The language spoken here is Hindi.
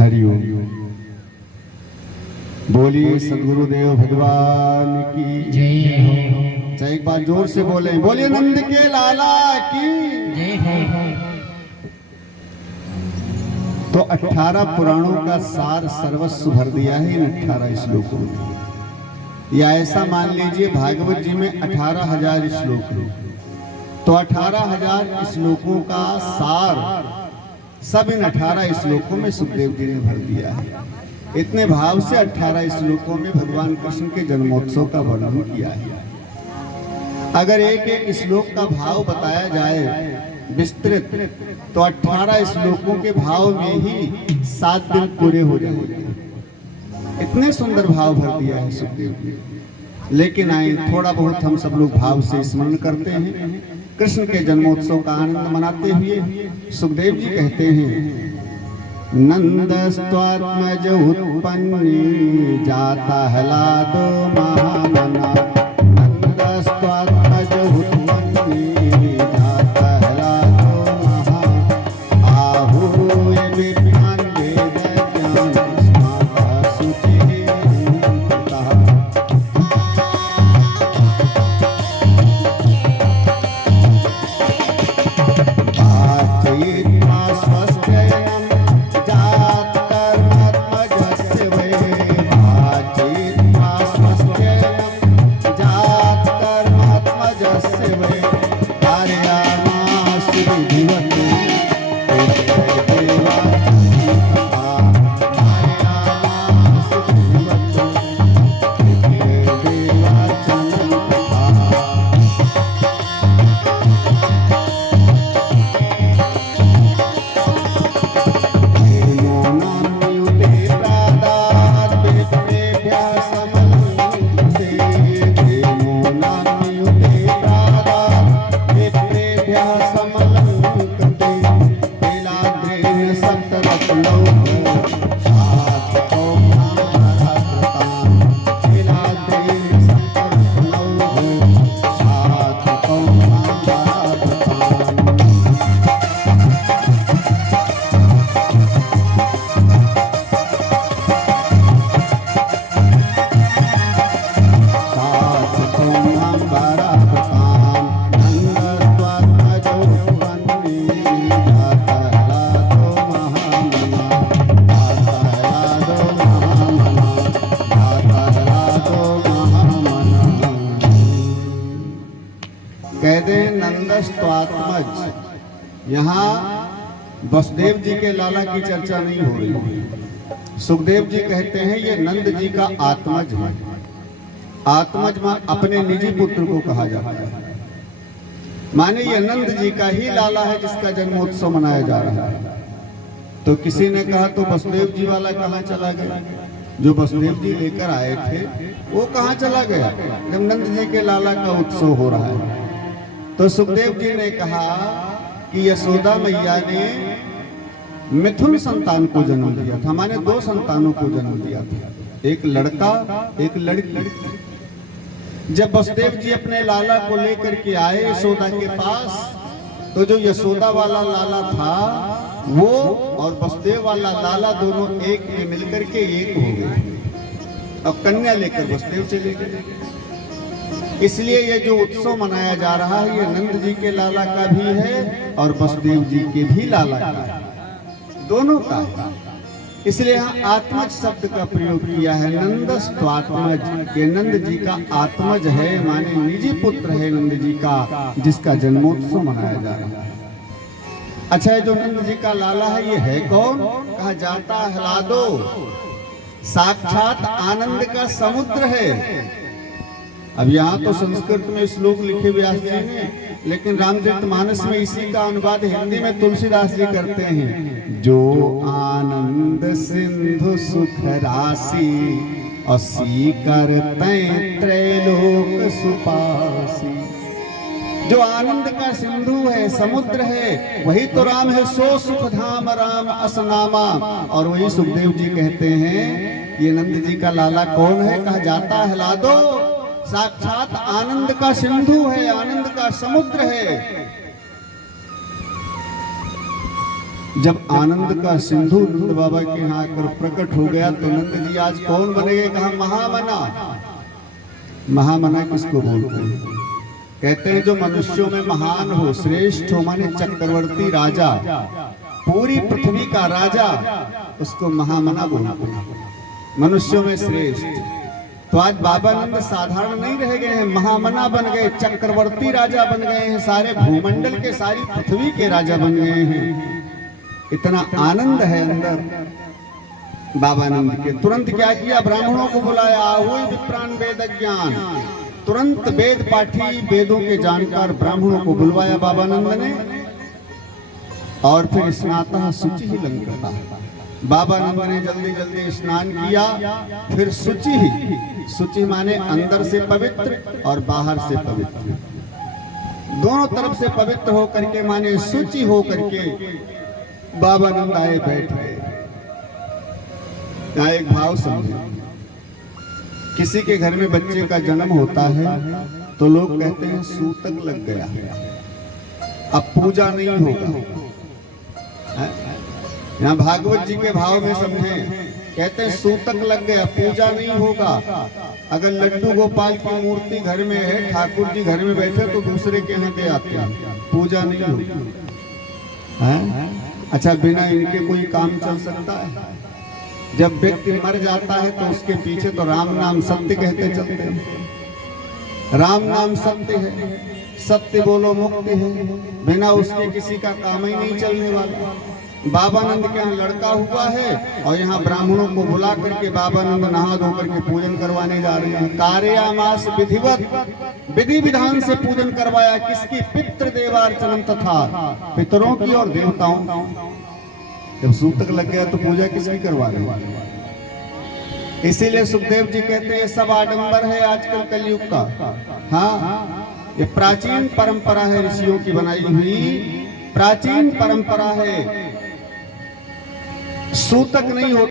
हरिओम। बोलिए सदगुरुदेव भगवान की जय हो। चाहे एक बार जोर से बोले, बोलिए नंद के लाला की जय हो। तो 18 पुराणों का सार सर्वस्व भर दिया है इन 18 श्लोकों में। या ऐसा मान लीजिए भागवत जी में 18,000 श्लोक हैं, तो 18,000 श्लोकों का सार सब इन 18 श्लोकों में सुखदेव जी ने भर दिया है। इतने भाव से 18 श्लोकों में भगवान कृष्ण के जन्मोत्सव का वर्णन किया है। अगर एक एक श्लोक का भाव बताया जाए विस्तृत, तो 18 श्लोकों के भाव में ही 7 दिन पूरे हो जाएंगे। इतने सुंदर भाव भर दिया है सुखदेव जी। लेकिन आए थोड़ा बहुत हम सब लोग भाव से स्मरण करते हैं। कृष्ण के जन्मोत्सव का आनंद मनाते हुए सुखदेव जी कहते हैं, नंदस्त्वात्मज उत्पन्नी जाता हलादो महामना। नंदस्त्वात्मज उत्पन्नी जाता हलादो महा। आहूय विज्ञान वेद ज्ञान स्मार्ता शुचि कहा। कहते हैं नंदस्त्वात्मज। यहाँ वसुदेव जी के लाला की चर्चा नहीं हो रही। सुखदेव जी कहते हैं ये नंद जी का आत्मज है। आत्मज में अपने निजी पुत्र को कहा जाता है। माने ये नंद जी का ही लाला है जिसका जन्मोत्सव मनाया जा रहा है। तो किसी ने कहा तो वसुदेव जी वाला कहाँ चला गया? जो वसुदेव जी लेकर आए थे वो कहाँ चला गया जब नंद जी के लाला का उत्सव हो रहा है? तो सुखदेव जी ने कहा कि यशोदा मैया ने मिथुन संतान को जन्म दिया था। माने 2 संतानों को जन्म दिया था, एक लड़का एक लड़की। जब वसुदेव जी अपने लाला को लेकर के आए यशोदा के पास, तो जो यशोदा वाला लाला था वो और वसुदेव वाला लाला दोनों एक में मिलकर के एक हो गए। अब कन्या लेकर वसुदेव चले गए। इसलिए ये जो उत्सव मनाया जा रहा है ये नंद जी के लाला का भी है और वसुदेव जी के भी लाला का है, दोनों का है। इसलिए यहाँ आत्मज शब्द का प्रयोग किया है। नंदस्त्वात्मज, ये नंद जी का आत्मज है, माने निजी पुत्र है नंद जी का, जिसका जन्मोत्सव मनाया जा रहा है। अच्छा, जो नंद जी का लाला है ये है कौन? कहा जाता हलादो, साक्षात आनंद का समुद्र है। अब यहाँ तो संस्कृत में श्लोक लिखे व्यास जी ने, लेकिन रामचरितमानस में इसी का अनुवाद हिंदी में तुलसीदास जी करते हैं। जो आनंद सिंधु सुख राशि असी करते त्रैलोक सुपासी। जो आनंद का सिंधु है, समुद्र है, वही तो राम है। सो सुख धाम राम असनामा। और वही सुखदेव जी कहते हैं ये नंद जी का लाला कौन है? कहा जाता हलादो, साक्षात आनंद का सिंधु है, आनंद का समुद्र है। जब आनंद का सिंधु नंद बाबा के यहाँ आकर प्रकट हो गया तो नंद जी आज कौन बनेंगे? कहा महामना। महामना किसको बोलते हैं? कहते हैं जो मनुष्यों में महान हो, श्रेष्ठ हो, माने चक्रवर्ती राजा, पूरी पृथ्वी का राजा, उसको महामना बोलते हैं, मनुष्यों में श्रेष्ठ। तो आज बाबा नंद साधारण नहीं रह गए हैं, महामना बन गए, चक्रवर्ती राजा बन गए हैं, सारे भूमंडल के, सारी पृथ्वी के राजा बन गए हैं। इतना आनंद है अंदर बाबा नंद के। तुरंत क्या किया? ब्राह्मणों को बुलाया, आहुई विप्रान वेद ज्ञान। तुरंत वेद पाठी, वेदों के जानकार ब्राह्मणों को बुलवाया बाबा नंद ने, और फिर स्नातः शुचि ही लंकता। बाबा नंद ने जल्दी जल्दी स्नान किया, फिर शुचि ही, शुचि माने अंदर से पवित्र और बाहर से पवित्र, दोनों तरफ से पवित्र होकर के, माने शुचि होकर के बाबा नंद आए, बैठ गए। यहाँ एक भाव समझे, किसी के घर में बच्चे का जन्म होता है तो लोग कहते हैं सूतक लग गया, अब पूजा नहीं होगा। यहाँ भागवत जी के भाव में समझें, कहते हैं सूतक लग गया, पूजा नहीं होगा। अगर लड्डू गोपाल की मूर्ति घर में है, ठाकुर जी घर में बैठे तो दूसरे के यहाँ दे आते हैं, पूजा नहीं होगी। अच्छा, बिना इनके कोई काम चल सकता है? जब व्यक्ति मर जाता है तो उसके पीछे तो राम नाम सत्य कहते चलते हैं। राम नाम सत्य है, सत्य बोलो मुक्ति है, बिना उसके किसी का काम ही नहीं चलने वाला। बाबा नंद के यहाँ लड़का हुआ है और यहाँ ब्राह्मणों को बुला करके बाबा नंद नहा धो करके पूजन करवाने जा रहे हैं। कार्यामास विधिवत, विधि विधान से पूजन करवाया। किसकी? पितृ देवार्चनम तथा, पितरों की और देवताओं। जब सूतक लग गया तो पूजा किसकी करवा रहे? इसीलिए सुखदेव जी कहते हैं सब आडंबर है आजकल कलयुग का। हाँ, ये प्राचीन परंपरा है, ऋषियों की बनाई हुई प्राचीन परंपरा है। सूतक नहीं होता।